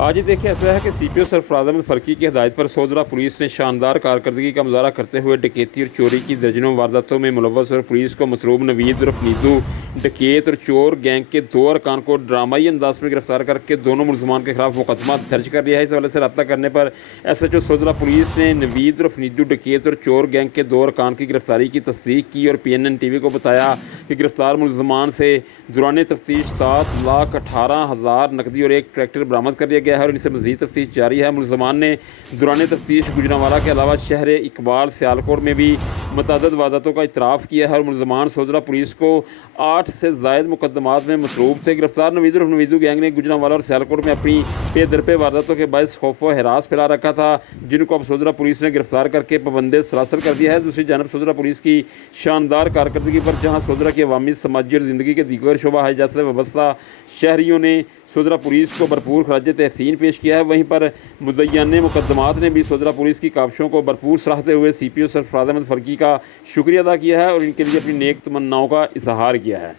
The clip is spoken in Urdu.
آج ہی دیکھیں ایسا ہے کہ سی پی او سرفراز احمد فرقی کی ہدایت پر سودرا پولیس نے شاندار کارکردگی کا مظاہرہ کرتے ہوئے ڈکیتی اور چوری کی درجنوں وارداتوں میں ملوث اور پولیس کو مطلوب نوید عرف نیدو ڈکیت اور چور گینگ کے 2 ارکان کو ڈرامائی انداز میں گرفتار کر کے دونوں ملزمان کے خلاف مقدمہ درج کر لیا ہے۔ اس حوالے سے رابطہ کرنے پر ایس ایچ او سودرا پولیس نے نوید عرف نیدو ڈکیت اور چور گینگ کے 2 ارکان کی گرفتاری کی تصدیق کی اور پی این این ٹی وی کو بتایا کہ گرفتار ملزمان سے دوران تفتیش 7,18,000 نقدی اور ایک ٹریکٹر برآمد کر لیا گیا ہے اور ان سے مزید تفتیش جاری ہے۔ ملزمان نے دوران تفتیش گوجرانوالہ کے علاوہ شہر اقبال سیالکوٹ میں بھی متعدد وارداتوں کا اعتراف کیا ہے اور ملزمان سودرا پولیس کو 8 سے زائد مقدمات میں مطلوب تھے۔ گرفتار نوید عرف نیدو گینگ نے گوجرانوالہ اور سیالکوٹ میں اپنی پے در پہ وارداتوں کے باعث خوف و ہراس پھیلا رکھا تھا، جن کو اب سودرا پولیس نے گرفتار کر کے پابند سلاسل کر دیا ہے۔ دوسری جانب سودرا پولیس کی شاندار کارکردگی پر جہاں سودرا کی عوامی، سماجی اور زندگی کے دیگر شعبہ حیات سے وابستہ شہریوں نے سودرا پولیس کو بھرپور خراج تحسین پیش کیا ہے، وہیں پر مدعیان مقدمات نے بھی سودرا پولیس کی کاوشوں کو بھرپور سراہتے ہوئے سی پی او سرفراز احمد فرقی کا شکریہ ادا کیا ہے اور ان کے لیے اپنی نیک تمناؤں کا اظہار کیا ہے۔